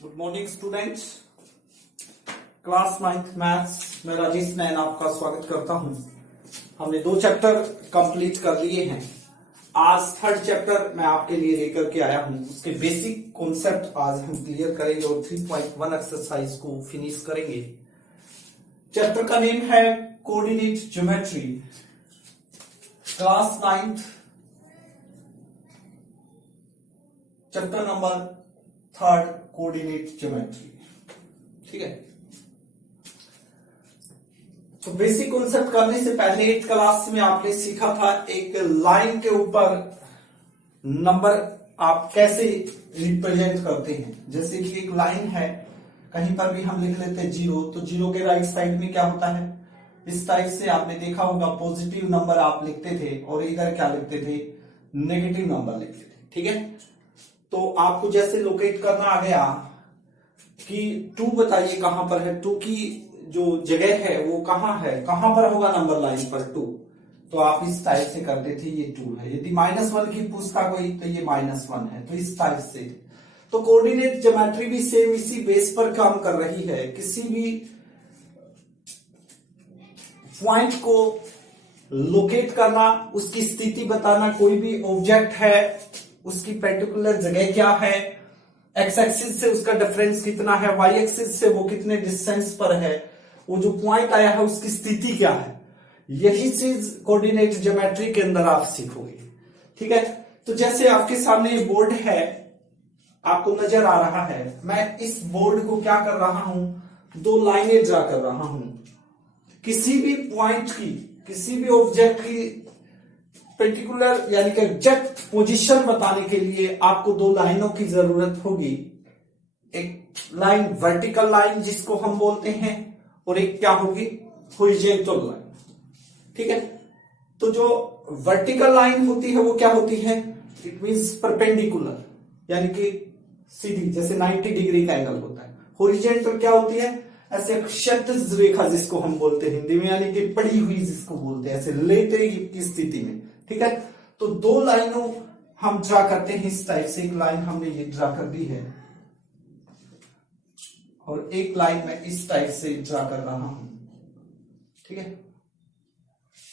Good morning students. Class 9th maths में राजेश नैन आपका स्वागत करता हूं। हमने 2 चैप्टर कंप्लीट कर लिए हैं। आज 3rd चैप्टर मैं आपके लिए लेकर के आया हूं। उसके बेसिक कॉन्सेप्ट आज हम क्लियर करेंगे और 3.1 एक्सरसाइज को फिनिश करेंगे। चैप्टर का नेम है coordinate geometry. Class 9th chapter number 3rd coordinate geometry. ठीक है, तो बेसिक कॉन्सेप्ट करने से पहले 8th क्लास में आपने सीखा था एक लाइन के ऊपर नंबर आप कैसे रिप्रेजेंट करते हैं। जैसे कि एक लाइन है, कहीं पर भी हम लिख लेते हैं 0, तो 0 के राइट साइड में क्या होता है, इस टाइप से आपने देखा होगा पॉजिटिव नंबर आप लिखते थे और इधर क्या लिखते थे, नेगेटिव नंबर लिखते थे। ठीक है, तो आपको जैसे लोकेट करना आ गया कि 2 बताइए कहां पर है, 2 की जो जगह है वो कहां है, कहां पर होगा नंबर लाइन पर 2, तो आप इस टाइप से करते थे ये 2 है। यदि -1 की पूछता कोई तो ये -1 है, तो इस टाइप से। तो कोऑर्डिनेट ज्योमेट्री भी सेम इसी बेस पर काम कर रही है। किसी भी पॉइंट को लोकेट करना, उसकी स्थिति बताना, कोई भी ऑब्जेक्ट है उसकी पर्टिकुलर जगह क्या है, एक्स एक्सिस से उसका डिफरेंस कितना है, वाई एक्सिस से वो कितने डिस्टेंस पर है, वो जो पॉइंट आया है उसकी स्थिति क्या है, यही चीज कोऑर्डिनेट ज्योमेट्री के अंदर आप सीखोगे। ठीक है, तो जैसे आपके सामने ये बोर्ड है, आपको नजर आ रहा है, मैं इस बोर्ड को क्या कर रहा हूं, 2 लाइनें ड्रा कर रहा हूं। किसी भी पॉइंट की, किसी भी ऑब्जेक्ट की पर्टिकुलर यानी कि एग्जैक्ट पोजीशन बताने के लिए आपको 2 लाइनों की जरूरत होगी। एक लाइन वर्टिकल लाइन जिसको हम बोलते हैं, और एक क्या होगी, हॉरिजॉन्टल लाइन। ठीक है, तो जो वर्टिकल लाइन होती है वो क्या होती है, इट मींस परपेंडिकुलर यानी कि सीधी, जैसे 90 डिग्री का एंगल होता है। हॉरिजॉन्टल क्या होती है, ऐसे क्षैतिज रेखा जिसको हम बोलते हैं हिंदी में, यानी कि पड़ी हुई जिसको बोलते हैं, ऐसे लेटे की स्थिति में। ठीक है, तो 2 लाइनों हम ड्रा करते हैं इस टाइप से। एक लाइन हमने ये ड्रा कर दी है और एक लाइन मैं इस टाइप से ड्रा कर रहा हूं। ठीक है,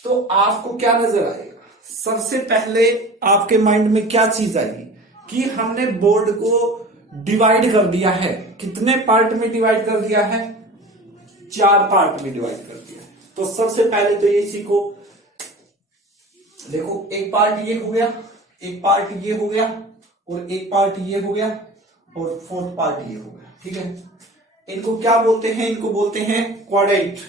तो आपको क्या नजर आएगा, सबसे पहले आपके माइंड में क्या चीज आएगी कि हमने बोर्ड को डिवाइड कर दिया है। कितने पार्ट में डिवाइड कर दिया है, 4 पार्ट में डिवाइड कर दिया है। तो सबसे पहले तो ये सीखो, देखो एक पार्ट ये हो गया, एक पार्ट ये हो गया, और एक पार्ट ये हो गया, और 4th पार्ट ये हो गया। ठीक है, इनको क्या बोलते हैं, इनको बोलते हैं क्वाड्रेंट।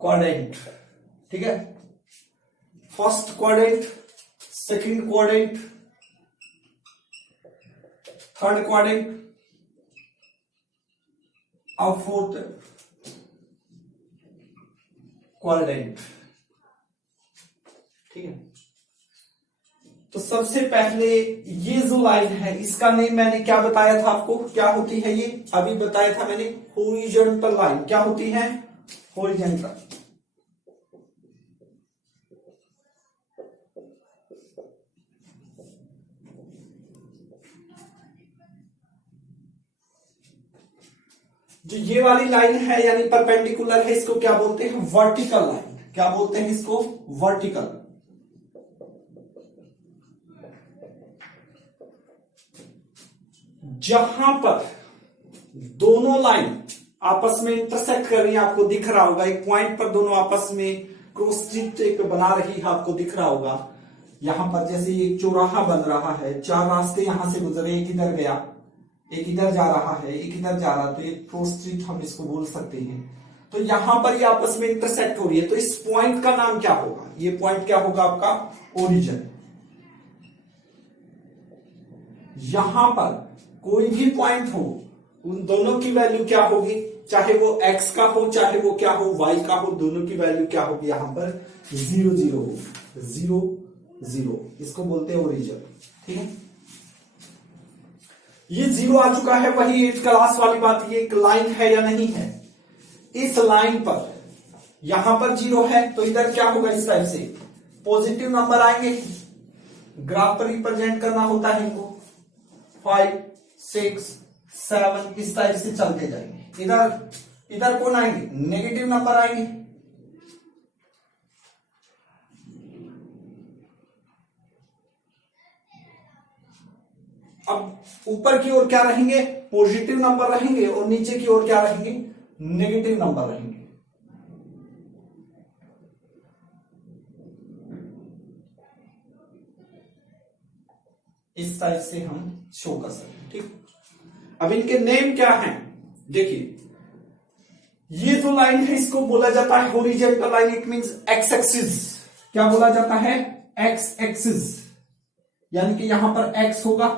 क्वाड्रेंट, ठीक है, first quadrant, second quadrant, third quadrant और 4th क्वाड्रेंट। ठीक है, तो सबसे पहले ये जो लाइन है इसका नेम मैंने क्या बताया था आपको, क्या होती है ये, अभी बताया था मैंने, हॉरिजॉन्टल लाइन। क्या होती है, हॉरिजॉन्टल। जो ये वाली लाइन है यानी परपेंडिकुलर है, इसको क्या बोलते हैं, वर्टिकल लाइन। क्या बोलते हैं इसको, वर्टिकल। जहां पर दोनों लाइन आपस में इंटरसेक्ट कर रही है, आपको दिख रहा होगा एक पॉइंट पर दोनों आपस में क्रॉस स्ट्रीट एक बना रही है, आपको दिख रहा होगा। यहां पर जैसे एक चौराहा बन रहा है, 4 रास्ते यहां से गुजरे, एक इधर गया, एक इधर जा रहा है, एक इधर जा रहा है, तो एक क्रॉस स्ट्रीट हम इसको बोल सकते हैं। तो यहां पर ये आपस में इंटरसेक्ट हो रही है, तो इस पॉइंट का नाम क्या होगा, ये पॉइंट क्या होगा आपका, ओरिजिन। यहां पर कोई भी पॉइंट हो, उन दोनों की वैल्यू क्या होगी, चाहे वो x का हो, चाहे वो क्या हो, y का हो, दोनों की वैल्यू क्या होगी, यहां पर 0 0 होगी, 0 0, इसको बोलते हैं ओरिजिन। ठीक है, ये 0 आ चुका है, वही 8th क्लास वाली बात, ये एक लाइन है या नहीं है। इस लाइन पर यहां पर 0 है, तो इधर क्या होगा, इस टाइप से पॉजिटिव नंबर आएंगे, ग्राफ पर रिप्रेजेंट करना होता है इनको, 5 6 7 इस टाइप से चलते जाएंगे। इधर कौन आएंगे, नेगेटिव नंबर आएंगे। अब ऊपर की ओर क्या रहेंगे, पॉजिटिव नंबर रहेंगे, और नीचे की ओर क्या रहेंगे, नेगेटिव नंबर रहेंगे। इस टाइप से हम शो कर सकते हैं। ठीक, अब इनके नेम क्या हैं, देखिए ये जो लाइन है इसको बोला जाता है horizontal line, it means x axis. क्या बोला जाता है, एक्स एक्सिस, यानी कि यहां पर एक्स होगा,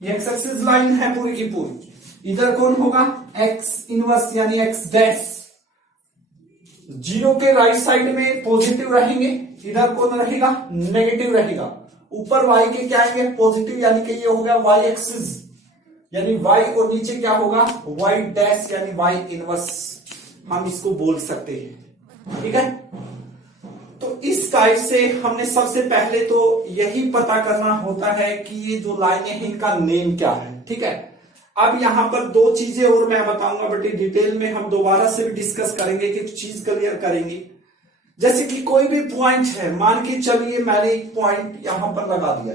ये एक्स एक्सिस लाइन है पूरी की पूरी। इधर कौन होगा, एक्स इनवर्स यानी एक्स डैश। जीरो के राइट साइड में पॉजिटिव रहेंगे, इधर कौन रहेगा, नेगेटिव रहेगा। ऊपर वाई के क्या आएंगे, पॉजिटिव, यानी कि ये हो गया वाई एक्सिस, यानी वाई, और नीचे क्या होगा, वाई डैश यानी वाई इनवर्स, हम इसको बोल सकते हैं। ठीक है, तो इस टाइप से हमने सबसे पहले तो यही पता करना होता है कि ये जो लाइनें हैं इनका नेम क्या है। ठीक है, अब यहां पर दो चीजें और मैं बताऊंगा, बट डिटेल में हम दोबारा से भी डिस्कस करेंगे, कि चीज क्लियर करेंगे। जैसे कि कोई भी पॉइंट है, मान के चलिए मैंने एक पॉइंट यहां पर लगा दिया,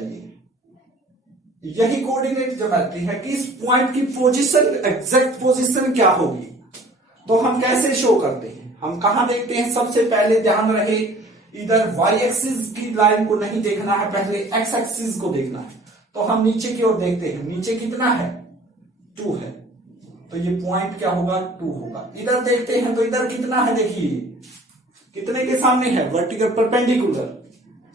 यही कोऑर्डिनेट ज्योमेट्री है कि इस पॉइंट की पोजीशन, एग्जैक्ट पोजीशन क्या होगी। तो हम कैसे शो करते हैं, हम कहां देखते हैं, सबसे पहले ध्यान रहे इधर वाई एक्सिस की लाइन को नहीं देखना है, पहले एक्स एक्सिस को देखना है। तो हम नीचे की ओर देखते हैं, नीचे कितना है, 2 है, तो ये पॉइंट क्या होगा, 2 होगा। इधर देखते हैं तो इधर कितना है, देखिए कितने के सामने है, वर्टिकल परपेंडिकुलर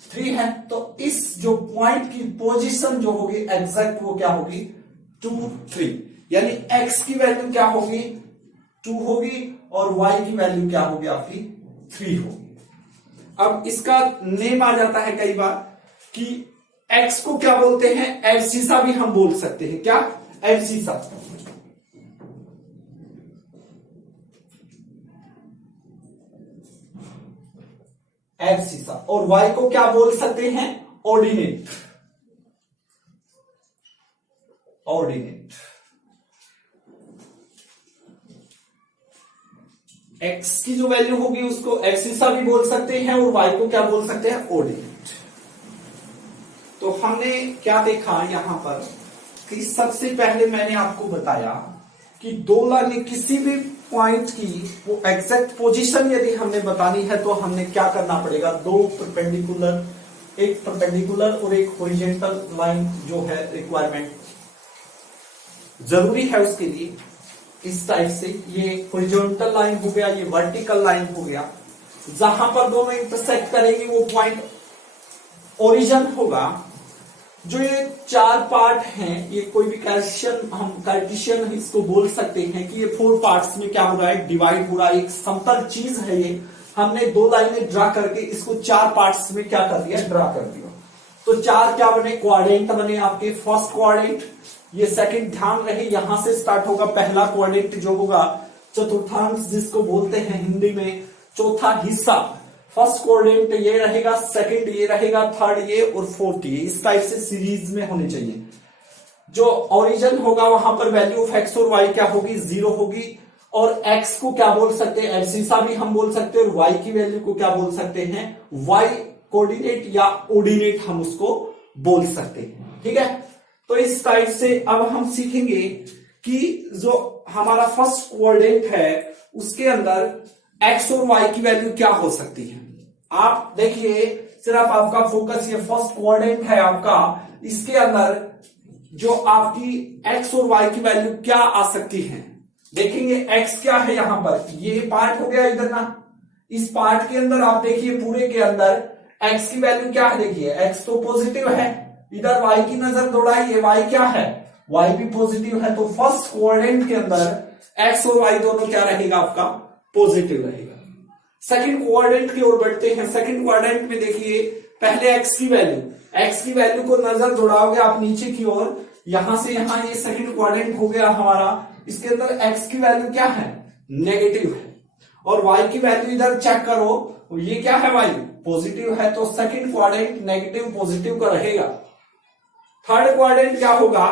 3 है। तो इस जो पॉइंट की पोजीशन जो होगी एग्जैक्ट, वो क्या होगी, 2 3, यानी एक्स की वैल्यू क्या होगी, 2 होगी, और वाई की वैल्यू क्या होगी आपकी, 3 होगी। अब इसका नेम आ जाता है कई बार कि एक्स को क्या बोलते हैं, एब्सिसा भी हम बोल सकते हैं, क्या, एब्सिसा। एब्सिसा, और वाई को क्या बोल सकते हैं, ऑर्डिनेट। ऑर्डिनेट, एक्स की जो वैल्यू होगी उसको एब्सिसा भी बोल सकते हैं, और वाई को क्या बोल सकते हैं, ऑर्डिनेट। तो हमने क्या देखा यहां पर कि सबसे पहले मैंने आपको बताया कि दो लाइन किसी भी पॉइंट की वो एग्जैक्ट पोजीशन यदि हमने बतानी है तो हमने क्या करना पड़ेगा, दो परपेंडिकुलर, एक परपेंडिकुलर और एक हॉरिजॉन्टल लाइन जो है रिक्वायरमेंट जरूरी है उसके लिए। इस टाइप से ये हॉरिजॉन्टल लाइन हो गया, ये वर्टिकल लाइन हो गया, जहां पर दोनों इंटरसेक्ट करेंगे वो पॉइंट ओरिजिन होगा। जो ये 4 पार्ट हैं, ये कोई भी कार्टेशियन इसको बोल सकते हैं कि ये 4 पार्ट्स में क्या हो रहा है, डिवाइड हो रहा है। एक समतल चीज है ये, हमने 2 लाइनें ड्रा करके इसको 4 पार्ट्स में क्या कर दिया, ड्रा कर दिया। तो 4 क्या बने, क्वाड्रेंट बने आपके। फर्स्ट क्वाड्रेंट, ये सेकंड, ध्यान रहे यहां से स्टार्ट होगा। पहला क्वाड्रेंट जो होगा चतुर्थांश जिसको बोलते हैं हिंदी में, चौथा हिस्सा। फर्स्ट क्वाड्रेंट ये रहेगा, सेकंड ये रहेगा, थर्ड ये, और फोर्थ ये। इस टाइप से सीरीज में होने चाहिए। जो ओरिजिन होगा वहां पर वैल्यू ऑफ एक्स और वाई क्या होगी, 0 होगी। और एक्स को क्या बोल सकते हैं, एब्सिसा भी हम बोल सकते हैं, और वाई की वैल्यू को क्या बोल सकते हैं, वाई कोऑर्डिनेट या ऑर्डिनेट हम उसको बोल सकते हैं। ठीक है, तो इस टाइप से अब हम सीखेंगे कि जो हमारा फर्स्ट क्वाड्रेंट है उसके अंदर एक्स और वाई की वैल्यू क्या हो सकती है। आप देखिए, सिर्फ आपका फोकस ये फर्स्ट क्वाड्रेंट है आपका, इसके अंदर जो आपकी एक्स और वाई की वैल्यू क्या आ सकती है। देखेंगे एक्स क्या है यहां पर, ये पार्ट हो गया इधर ना। इस पार्ट के अंदर आप देखिए पूरे के अंदर एक्स की वैल्यू क्या है, देखिए एक्स तो पॉजिटिव है। इधर वाई की नजर दौड़ाइए, वाई क्या है, वाई भी पॉजिटिव है। तो फर्स्ट क्वाड्रेंट के अंदर एक्स और वाई दोनों क्या रहेगा आपका, पॉजिटिव रहेगा। सेकंड क्वाड्रेंट की ओर बढ़ते हैं। सेकंड क्वाड्रेंट में देखिए पहले एक्स की वैल्यू को नजर दौड़ाओगे आप नीचे की ओर, यहां से यहां, ये सेकंड क्वाड्रेंट हो गया हमारा। इसके अंदर एक्स की वैल्यू क्या है, नेगेटिव है। और वाई की वैल्यू इधर चेक करो, ये क्या है, वाई पॉजिटिव है तो सेकंड क्वाड्रेंट नेगेटिव पॉजिटिव का रहेगा। थर्ड क्वाड्रेंट क्या होगा,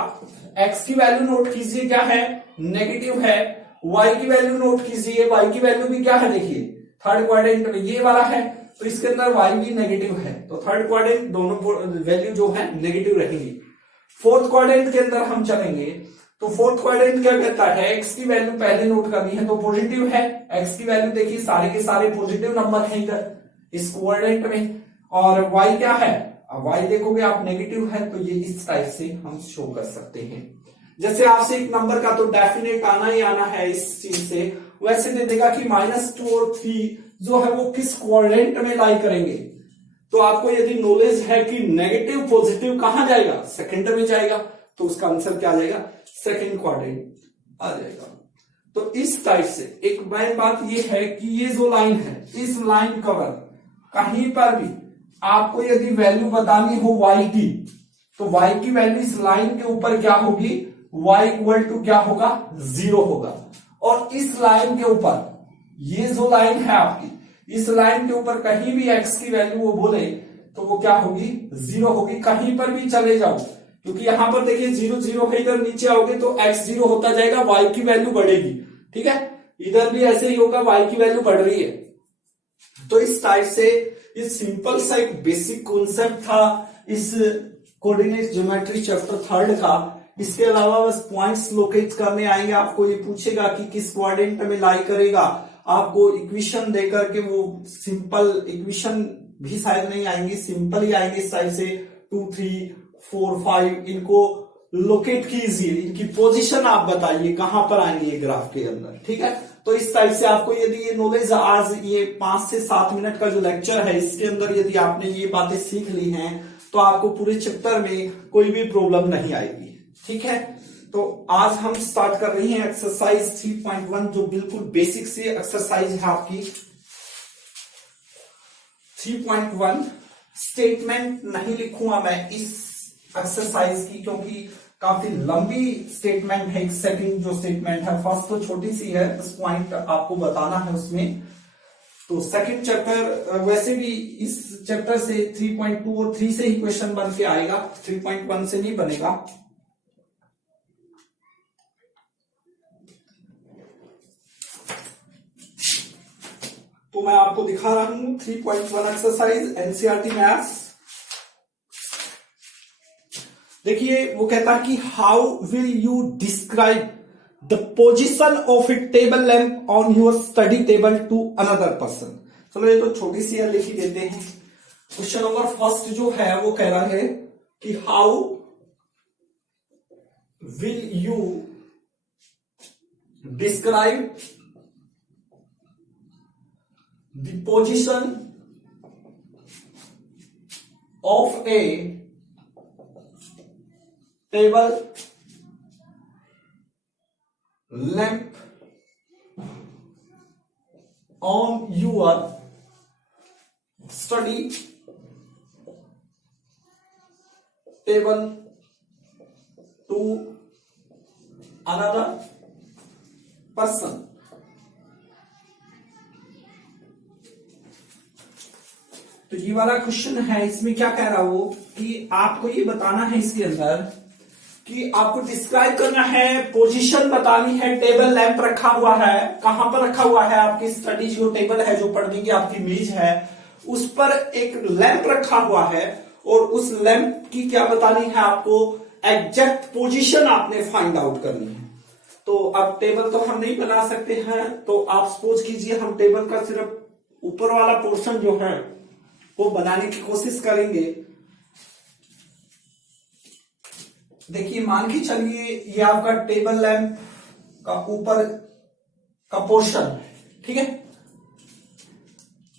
एक्स की वैल्यू नोट कीजिए क्या है, नेगेटिव है। वाई की वैल्यू नोट कीजिए, वाई की वैल्यू भी क्या है, देखिए थर्ड क्वाड्रेंट में ये वाला है तो इसके अंदर वाई भी नेगेटिव है, तो थर्ड क्वाड्रेंट दोनों वैल्यू जो है नेगेटिव रहेंगी। फोर्थ क्वाड्रेंट के अंदर हम चलेंगे तो फोर्थ क्वाड्रेंट क्या कहता है, एक्स की वैल्यू पहले नोट करनी है तो पॉजिटिव है। एक्स की वैल्यू देखिए सारे के सारे पॉजिटिव नंबर है इधर इस क्वाड्रेंट में, और वाई क्या है, अब वाई देखोगे आप नेगेटिव है, तो ये इस टाइप से हम शो कर सकते हैं। जैसे आपसे एक नंबर का तो डेफिनेट आना ही आना है इस चीज से, वैसे दे देगा कि -2 और 3 जो है वो किस क्वाड्रेंट में लाई करेंगे। तो आपको यदि नॉलेज है कि नेगेटिव पॉजिटिव कहां जाएगा, सेकंड में जाएगा, तो उसका आंसर क्या आ जाएगा, सेकंड क्वाड्रेंट आ जाएगा। तो इस टाइप से एक मेन बात ये है कि ये जो लाइन है, इस लाइन कवर कहीं पर भी आपको यदि वैल्यू बतानी हो y की, तो y की वैल्यू इस लाइन के ऊपर क्या होगी, y इक्वल टू क्या होगा, 0 होगा। और इस लाइन के ऊपर, ये जो लाइन है आपकी, इस लाइन के ऊपर कहीं भी x की वैल्यू वो बोले तो वो क्या होगी, 0 होगी। कहीं पर भी चले जाओ, क्योंकि यहां पर देखिए 0 0 है, इधर नीचे आओगे तो x 0 होता जाएगा, y की वैल्यू बढ़ेगी, ठीक है। इधर भी ऐसे ही होगा, y की वैल्यू बढ़ रही है। तो इस टाइप से ये सिंपल सा एक बेसिक कॉन्सेप्ट था इस कोऑर्डिनेट ज्योमेट्री चैप्टर 3 का। इसके अलावा बस पॉइंट्स लोकेट करने आएंगे, आपको ये पूछेगा कि किस क्वाड्रेंट में लाई करेगा, आपको इक्वेशन देकर के वो सिंपल इक्वेशन भी शायद नहीं आएंगी, सिंपल ही आएंगे इस टाइप से 2 3 4 5 इनको लोकेट कीजिए, इनकी पोजीशन आप बताइए कहां पर आएंगे ये ग्राफ के अंदर, ठीक है। तो इस टाइप से आपको यदि ये नॉलेज आज ये 5 से 7 मिनट का जो लेक्चर है इसके अंदर यदि आपने ये बातें सीख ली हैं तो आपको पूरे चैप्टर में कोई भी प्रॉब्लम नहीं आएगी, ठीक है। तो आज हम स्टार्ट कर रही हैं एक्सरसाइज 3.1 जो बिल्कुल बेसिक सी एक्सरसाइज है आपकी। 3.1 स्टेटमेंट नहीं लिखूंगा मैं इस एक्सरसाइज की, क्योंकि काफी लंबी स्टेटमेंट है। सेकंड जो स्टेटमेंट है, फर्स्ट तो छोटी सी है, बस पॉइंट आपको बताना है उसमें। तो सेकंड चैप्टर वैसे भी इस चैप्टर से 3.2 और 3 से ही क्वेश्चन बन के आएगा, 3.1 से नहीं बनेगा। तो मैं आपको दिखा रहा हूं 3.1 एक्सरसाइज एनसीईआरटी मैथ्स। देखिए वो कहता है कि how will you describe the position of a table lamp on your study table to another person. चलो ये तो छोटी सी है, लिख ही देते हैं। क्वेश्चन नंबर फर्स्ट जो है वो कह रहा है कि how will you describe the position of a table lamp on your study table to another person. तो ये वाला क्वेश्चन है, इसमें क्या कह रहा हो कि आपको ये बताना है इसके अंदर कि आपको डिस्क्राइब करना है, पोजीशन बतानी है। टेबल लैंप रखा हुआ है, कहां पर रखा हुआ है, आपकी स्टडी जो टेबल है, जो पढ़ने की आपकी मेज है, उस पर एक लैंप रखा हुआ है और उस लैंप की क्या बतानी है आपको, एग्जैक्ट पोजीशन आपने फाइंड आउट करनी है। तो अब टेबल तो हम नहीं बना सकते हैं, तो आप सपोज कीजिए हम टेबल का सिर्फ ऊपर वाला पोर्शन जो है वो बनाने की कोशिश करेंगे। देखिए मान के चलिए ये आपका टेबल लैंप का ऊपर का पोर्शन है, ठीक है।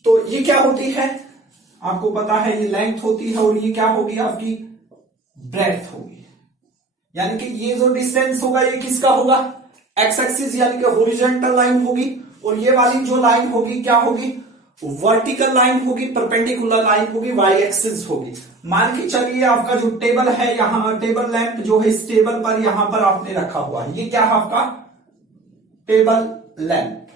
तो ये क्या होती है, आपको पता है ये लेंथ होती है और ये क्या होगी आपकी ब्रेड्थ होगी। यानी कि ये जो डिस्टेंस होगा ये किसका होगा, एक्स एक्सिस यानी कि हॉरिजॉन्टल लाइन होगी, और ये वाली जो लाइन होगी क्या होगी, वर्टिकल लाइन होगी, परपेंडिकुलर लाइन होगी, वाई एक्सिस होगी। मान के चलिए आपका जो टेबल है, यहां टेबल लैंप जो है इस टेबल पर यहां पर आपने रखा हुआ है, ये क्या है आपका टेबल लैंप।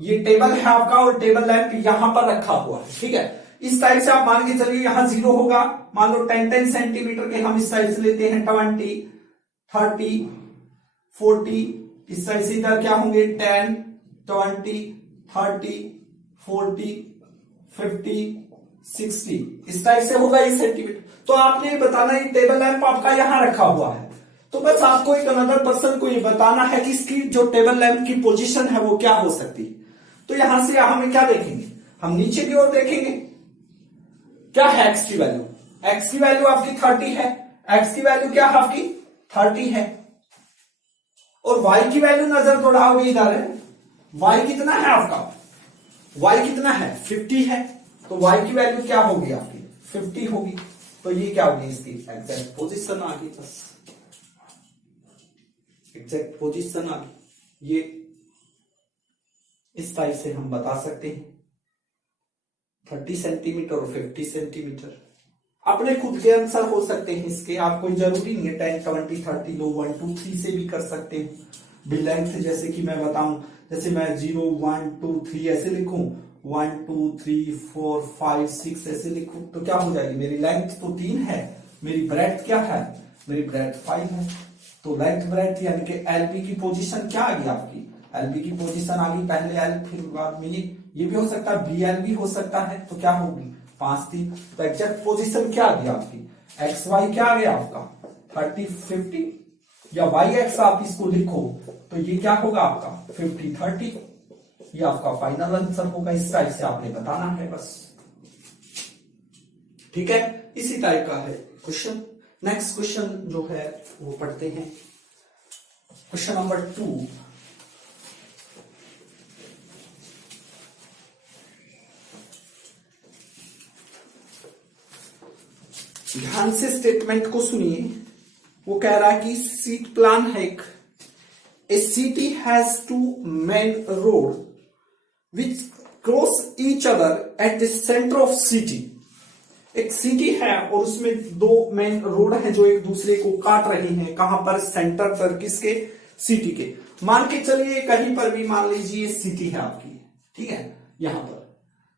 ये टेबल है आपका और टेबल लैंप यहां पर रखा हुआ है, ठीक है। इस साइड से आप मान के चलिए यहां 0 होगा, मान लो 10 सेंटीमीटर के हम इस साइड से लेते हैं 20, 30, 40, इस साइड से इधर क्या होंगे 10, 20, 30, 40, 50, 60, इस टाइप से होगा ये सेंटीमीटर। तो आपने बताना ये टेबल लैंप आपका यहां रखा हुआ है, तो बस आपको एक अनदर पर्सन को ये बताना है कि इसकी जो टेबल लैंप की पोजीशन है वो क्या हो सकती है। तो यहां से हमें क्या देखेंगे, हम नीचे की ओर देखेंगे, क्या है एक्स की वैल्यू, एक्स की वैल्यू आपकी 30 है, एक्स की वैल्यू क्या है आपकी 30 है, और वाई की वैल्यू नजर दौड़ाओगे इधर है, वाई कितना है आपका, वाई कितना है 50 है, तो वाई की वैल्यू क्या होगी आपकी 50 होगी। तो ये क्या होगी इसकी एग्जैक्ट पोजीशन आ गई, बस एग्जैक्ट पोजीशन आ गई। ये इस टाइप से हम बता सकते हैं 30 सेंटीमीटर और 50 सेंटीमीटर अपने खुद के अनुसार हो सकते हैं इसके, आप कोई जरूरी नहीं है 10, 20, 30 लो 1, 2, 3 से भी कर सकते हैं। बिल लेंथ जैसे कि मैं बताऊं, जैसे मैं 0, 1, 2, 3 ऐसे लिखूं, 1, 2, 3, 4, 5, 6 ऐसे लिखूं तो क्या हो जाएगी, मेरी लेंथ तो 3 है, मेरी ब्रेड्थ क्या है, मेरी ब्रेड्थ 5 है। तो लेंथ ब्रेड्थ यानी कि एलबी की पोजीशन क्या आ गई आपकी, एलबी की पोजीशन आ गई पहले एल फिर बाद में ये भी हो सकता है, बी एल भी हो सकता है, तो क्या होगी 5, 3। तो एग्जैक्ट पोजीशन क्या आ गई आपकी, एक्स वाई क्या आ गया आपका 30, 50 या वाई एक्स आप इसको लिखो तो ये क्या होगा आपका 50, 30, ये आपका फाइनल आंसर होगा। इस टाइप से आपने बताना है बस, ठीक है। इसी टाइप का है क्वेश्चन। नेक्स्ट क्वेश्चन जो है वो पढ़ते हैं, क्वेश्चन नंबर 2। ध्यान से स्टेटमेंट को सुनिए, वो कह रहा है कि सीट प्लान है एक, a city has 2 main road which cross each other at the centre of city. एक सिटी है और उसमें 2 मेन रोड हैं जो एक दूसरे को काट रही हैं, कहां पर, सेंटर पर, किसके, सिटी के। मान के चलिए कहीं पर भी मान लीजिए सिटी है आपकी, ठीक है, यहां पर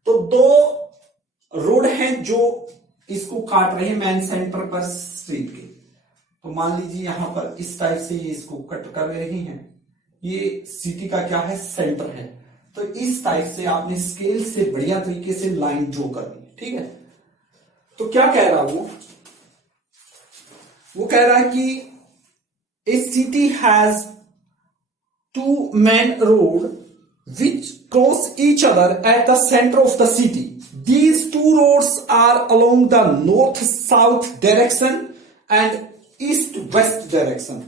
तो 2 रोड हैं जो इसको काट रहे हैं मेन सेंटर पर स्ट्रीट के। तो मान लीजिए यहां पर इस टाइप से ये इसको कट कर रहे हैं, ये सिटी का क्या है सेंटर है। तो इस टाइप से आपने स्केल से बढ़िया तरीके से लाइन ड्रॉ करनी है, ठीक है। तो क्या कह रहा वो कह रहा है कि a city has 2 main road which cross each other at the centre of the city. These 2 roads are along the north-south direction and east-west direction।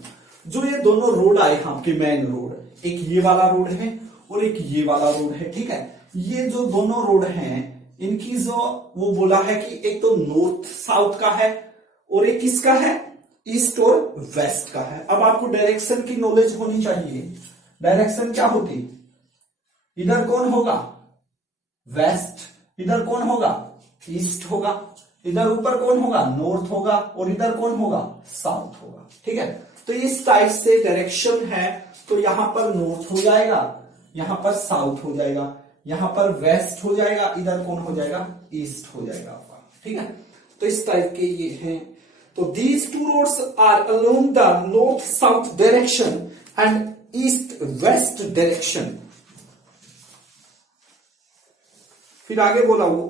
जो ये दोनों रोड आए आपके मेन रोड, एक ये वाला रोड है और एक ये वाला रोड है, ठीक है। ये जो दोनों रोड हैं इनकी जो वो बोला है कि एक तो नॉर्थ साउथ का है और एक किसका है, ईस्ट और वेस्ट का है। अब आपको डायरेक्शन की नॉलेज होनी चाहिए। डायरेक्शन क्या होती, इधर कौन होगा वेस्ट, इधर कौन होगा ईस्ट होगा, इधर ऊपर कौन होगा नॉर्थ होगा और इधर कौन होगा साउथ होगा, ठीक है। तो इस टाइप से डायरेक्शन है, तो यहां पर नॉर्थ हो जाएगा, यहां पर साउथ हो जाएगा, यहां पर वेस्ट हो जाएगा, इधर कौन हो जाएगा ईस्ट हो जाएगा आपका, ठीक है। तो इस टाइप के ये हैं। तो these 2 roads are along the north south direction and east west direction। फिर आगे बोला वो,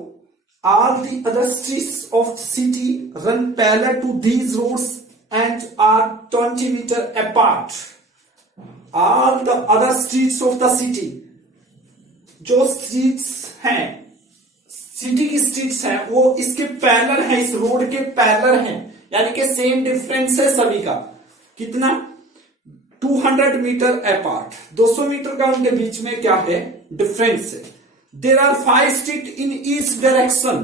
all the other streets of the city run parallel to these roads and are 20 meter apart। all the other streets of the city, जो streets हैं, city की streets हैं, वो इसके पैरेलल हैं, इस रोड के पैरेलल हैं, यानी कि सेम डिफरेंस है सभी का। कितना 200 मीटर अपार्ट, 200 मीटर का उनके बीच में क्या है डिफरेंस है। There are 5 street in each direction,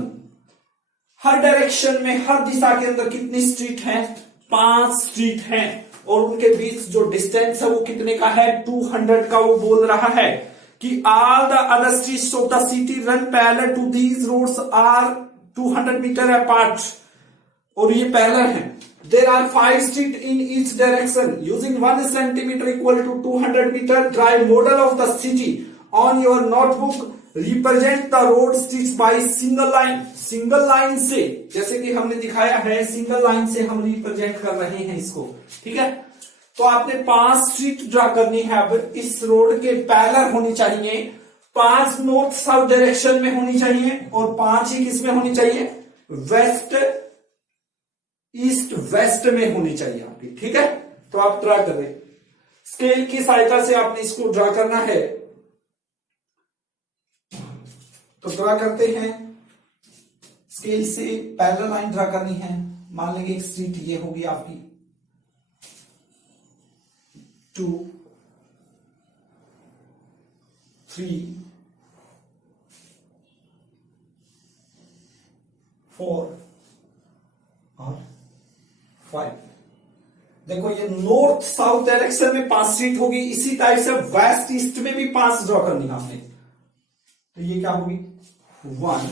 हर डायरेक्शन में हर दिशा के अंदर कितनी स्ट्रीट है 5 स्ट्रीट हैं और उनके बीच जो डिस्टेंस है वो कितने का है 200 का। वो बोल रहा है कि all the other streets of the city run parallel to these roads are 200 meter apart और ये पैरेलल है। There are 5 streets in each direction using 1 centimeter equal to 200 meter। Drive model of the city on your notebook represent the road stitch by single line. Single line से, जैसे कि हमने दिखाया है, single line से हम represent कर रहे हैं इसको, ठीक है। तो आपने 5 स्ट्रीट ड्रा करनी है। अब इस रोड के पैरेलल होनी चाहिए, 5 नॉर्थ साउथ डायरेक्शन में होनी चाहिए और 5 ही किस में होनी चाहिए, वेस्ट ईस्ट वेस्ट में होनी चाहिए आपकी, ठीक है। तो आप ड्रा करें, स्केल की सहायता से आपने इसको ड्रा करना है। तो ड्रा करते हैं, स्केल से पैरेलल लाइन ड्रा करनी है। मान लेंगे एक स्ट्रीट ये होगी आपकी 2 3 4 और 5। देखो ये नॉर्थ साउथ डायरेक्शन में 5 स्ट्रीट होगी, इसी टाइप से वेस्ट ईस्ट में भी 5 ड्रॉ करनी है आपने। तो ये क्या होगी, 1,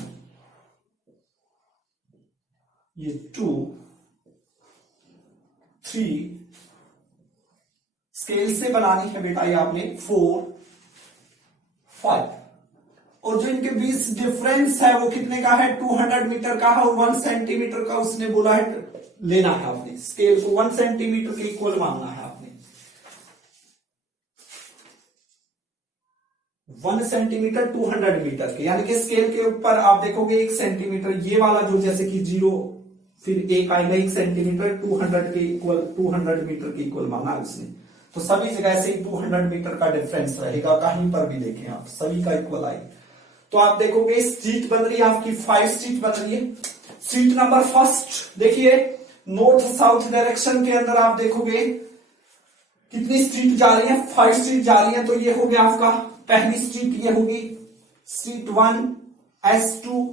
ये 2 3, स्केल से बनानी है बेटा ये आपने 4 5, और जो इनके बीच डिफरेंस है वो कितने का है, 200 मीटर का है और 1 सेंटीमीटर का उसने बोला है लेना है आपने। स्केल को 1 सेंटीमीटर के इक्वल मानना है आपने। 1 सेंटीमीटर 200 मीटर के, यानी कि स्केल के ऊपर आप देखोगे 1 सेंटीमीटर, ये वाला जो जैसे कि 0 फिर 1 आएगा, 1 सेंटीमीटर 200 के इक्वल, 200 मीटर के इक्वल माना है उसने। तो सभी जगह से 200 मीटर का डिफरेंस रहेगा, कहीं पर भी देखें आप सभी का इक्वल आएगा। तो आप देखोगे स्ट्रीट बन रही है आपकी, 5 स्ट्रीट बन रही है। स्ट्रीट नंबर फर्स्ट देखिए, नॉर्थ साउथ डायरेक्शन के अंदर आप देखोगे कितनी स्ट्रीट जा रही है, 5 स्ट्रीट जा रही है। तो ये हो गया आपका पहली स्ट्रीट, ये होगी स्ट्रीट 1 S2,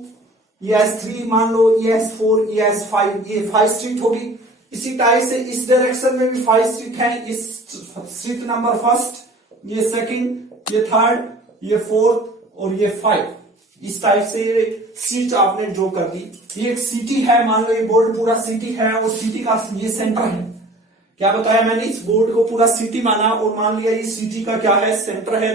ये S3 मान लो, ये S4, ये S5, ये 5 स्ट्रीट होगी। इसी टाइप से इस डायरेक्शन में भी 5 स्ट्रीट है। इस स्ट्रीट नंबर फर्स्ट, ये सेकंड, ये थर्ड, ये फोर्थ और ये 5, इस टाइप से स्ट्रीट आपने ड्रॉ कर दी। ये एक सिटी है, मान लो ये बोर्ड पूरा सिटी है और सिटी का ये सेंटर है। क्या बताया मैंने, इस बोर्ड को पूरा सिटी माना और मान लिया ये सिटी का क्या है, सेंटर है।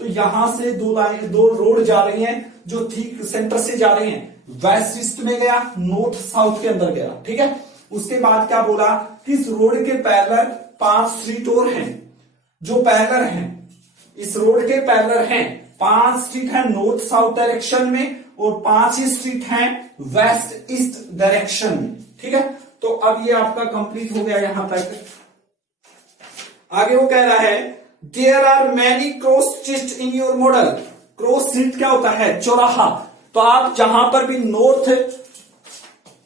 तो यहां से 2 रोड जा रही हैं जो ठीक सेंटर से जा रही हैं, वेस्ट ईस्ट में गया, नॉर्थ साउथ के अंदर गया, ठीक है। उसके बाद क्या बोला कि इस रोड के पैरेलल 5 स्ट्रीट और हैं जो पैरेलल हैं, इस रोड के पैरेलल हैं 5 स्ट्रीट है नॉर्थ साउथ डायरेक्शन में और 5 ही स्ट्रीट हैं वेस्ट ईस्ट डायरेक्शन में, ठीक है। तो अब ये आपका कंप्लीट हो गया यहां तक। आगे वो कह रहा है there are many cross street in your model. Cross street क्या होता है, चौराहा। तो आप जहां पर भी नॉर्थ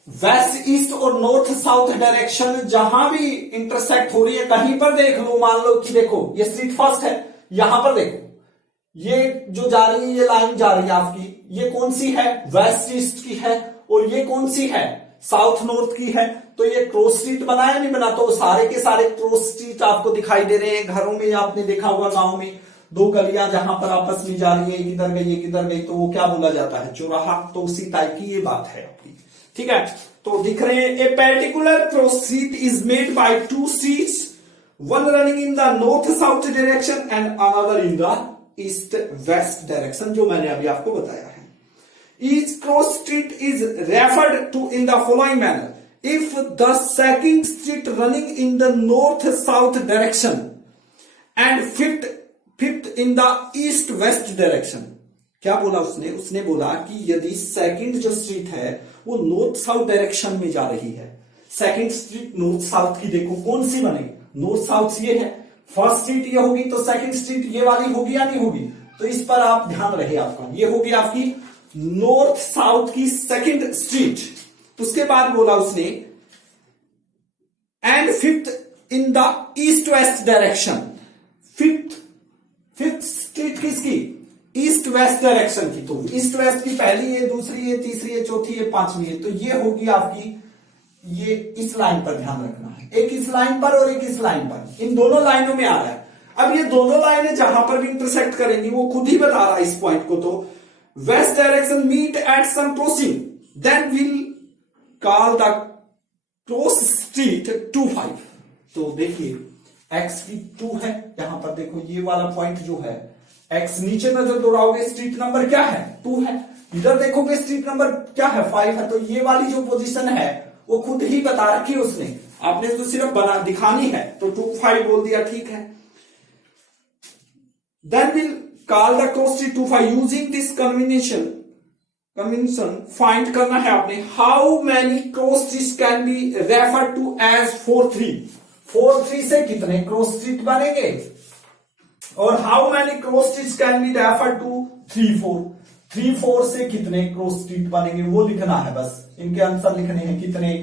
वेस्ट ईस्ट और नॉर्थ साउथ डायरेक्शन जहां भी इंटरसेक्ट हो रही है, कहीं पर देख लो, मान लो कि देखो ये स्ट्रीट फर्स्ट है, यहां पर देखो ये जो जा रही है, ये लाइन जा रही है आपकी, ये कौन सी है, वेस्ट ईस्ट की है, और ये कौन सी है, साउथ नॉर्थ की है। तो ये क्रॉस स्ट्रीट बना है नहीं बना, तो सारे के सारे क्रॉस स्ट्रीट आपको दिखाई दे रहे हैं। घरों में आपने देखा होगा, गांव में 2 गलियां जहां पर आपस में जा रही है, एक इधर गई एक इधर गई, तो वो क्या बोला जाता है, चौराहा। तो उसी टाइप की ये बात है आपकी, ठीक है। तो दिख रहे हैं, a particular cross street is made by 2 streets, one running in the north south direction and another in the east west direction, जो मैंने अभी आपको बताया है। Each cross street is referred to in the following manner. If the second street running in the north-south direction and fifth in the east-west direction. क्या बोला उसने? उसने बोला कि यदि सेकंड जो स्ट्रीट है वो नॉर्थ साउथ डायरेक्शन में जा रही है, सेकंड स्ट्रीट नॉर्थ साउथ की, देखो कौन सी बनेगी, नॉर्थ साउथ ये है, फर्स्ट स्ट्रीट ये होगी, तो सेकंड स्ट्रीट ये वाली होगी या नहीं होगी। तो इस पर आप ध्यान रहे आपका, ये होगी आपकी नॉर्थ साउथ की सेकंड स्ट्रीट। उसके बाद बोला उसने and fifth in the east west direction, fifth street किसकी, ईस्ट वेस्ट डायरेक्शन की। तो ईस्ट वेस्ट की पहली है, दूसरी है, तीसरी है, चौथी है, पांचवी है। तो ये होगी आपकी, ये इस लाइन पर ध्यान रखना है, एक इस लाइन पर और एक इस लाइन पर, इन दोनों लाइनों में आ रहा है। अब ये दोनों लाइनें जहां पर भी इंटरसेक्ट करेंगी वो खुद ही बता रहा है इस पॉइंट को। तो west direction meet at some crossing, then we'll call the cross street 25। तो देखिए x की 2 है, यहां पर देखो ये वाला पॉइंट जो है एक्स नीचे नजर दौड़ाओगे, स्ट्रीट नंबर क्या है 2 है, इधर देखोगे स्ट्रीट नंबर क्या है 5 है, तो ये वाली जो पोजीशन है वो खुद ही बता रखी है उसने, आपने तो सिर्फ बना दिखानी है, तो 2 5 बोल दिया, ठीक है। Then will call the cross street 2 5 using this convention find करना है आपने, how many cross street can be refer to as 4 3, 4 3 से कितने क्रॉस स्ट्रीट बनेंगे, और how many cross street can be refer to 3 4, 3 4 से कितने क्रॉस स्ट्रीट बनेंगे वो लिखना है, बस इनके आंसर लिखने हैं, कितने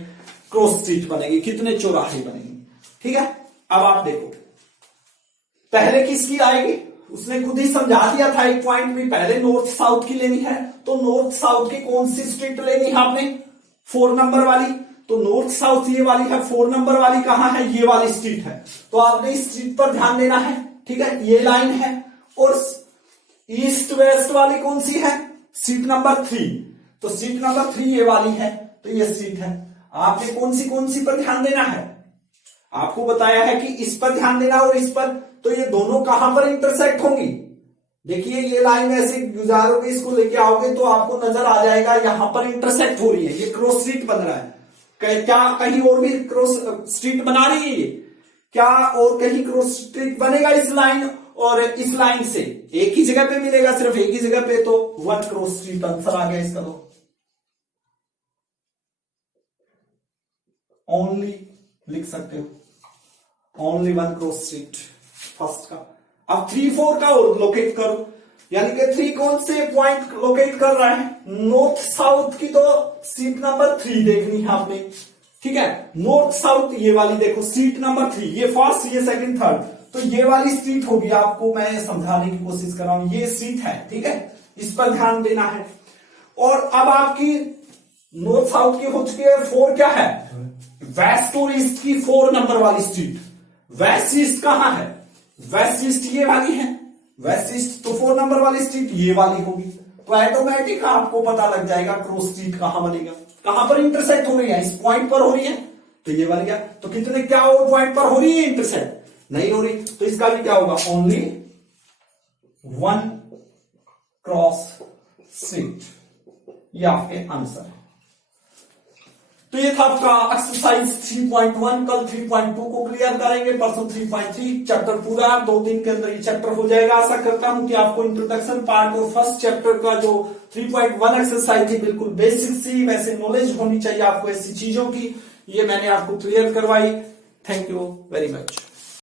क्रॉस स्ट्रीट बनेंगे, कितने चौराहे बनेंगे, ठीक है। अब आप देखो पहले किसकी आएगी, उसने खुद ही समझा दिया था एक पॉइंट में, पहले नॉर्थ साउथ की लेनी है, तो नॉर्थ साउथ की कौन सी स्ट्रीट लेनी है आपने 4 नंबर वाली, तो नॉर्थ साउथ ये वाली है, 4 नंबर वाली कहां है, ये वाली स्ट्रीट है, तो आपने इस स्ट्रीट पर ध्यान देना है, ठीक है, ये लाइन है, और ईस्ट वेस्ट वाली कौन सी है, स्ट्रीट नंबर 3, तो स्ट्रीट नंबर 3 ये वाली है, तो ये स्ट्रीट है, आपने कौन सी पर ध्यान देना है, आपको बताया है कि इस पर ध्यान देना और इस पर, तो ये दोनों कहां पर इंटरसेक्ट होंगी, देखिए ये लाइन ऐसे गुजारोगे, इसको लेके आओगे तो आपको नजर आ जाएगा यहां पर इंटरसेक्ट हो रही है, ये क्रॉस स्ट्रीट बन रहा है, क्या कहीं और भी क्रॉस स्ट्रीट बना रही है ये, क्या और कहीं क्रॉस स्ट्रीट बनेगा इस लाइन और इस लाइन से, एक ही जगह पे मिलेगा, सिर्फ एक ही जगह पे, तो 1 क्रॉस स्ट्रीट आंसर आ गया इसका, तो ओनली लिख सकते हो, ओनली 1 क्रॉस स्ट्रीट फर्स्ट का। अब 3 4 का और लोकेट करो, यानी कि 3 कौन से पॉइंट लोकेट कर रहा है, नॉर्थ साउथ की तो स्ट्रीट नंबर 3 देखनी है आपने, ठीक है, नॉर्थ साउथ ये वाली देखो स्ट्रीट नंबर 3, ये फर्स्ट ये सेकंड थर्ड, तो ये वाली स्ट्रीट होगी, आपको मैं समझाने की कोशिश कर रहा हूं, ये स्ट्रीट है, ठीक है, इस पर ध्यान देना है। और अब आपकी नॉर्थ साउथ की हो चुकी है, 4 क्या है, वेस्ट और ईस्ट की 4 नंबर वाली स्ट्रीट, वेस्ट ईस्ट कहां है, वेस्ट ईस्ट ये वाली है, वेस्ट ईस्ट तो 4 नंबर वाली स्ट्रीट ये वाली होगी, तो ऑटोमेटिक आपको पता लग जाएगा क्रॉस स्ट्रीट कहां बनेगा, कहां पर इंटरसेक्ट हो रही है, इस पॉइंट पर हो रही है, तो ये वाली क्या, तो कितने क्या और पॉइंट पर हो रही है इंटरसेक्ट, नहीं हो रही, तो इसका भी क्या होगा, ओनली 1 क्रॉस स्ट्रीट, ये आपके आंसर है। तो ये था आपका एक्सरसाइज 3.1, कल 3.2 को क्लियर करेंगे, परसों 3.3, चैप्टर पूरा 2 दिन के अंदर ये चैप्टर हो जाएगा। आशा करता हूं कि आपको इंट्रोडक्शन पार्ट और फर्स्ट चैप्टर का जो 3.1 एक्सरसाइज थी बिल्कुल बेसिक सी, वैसे नॉलेज होनी चाहिए आपको ऐसी चीजों की, ये मैंने आपको क्लियर करवाई। Thank you very much.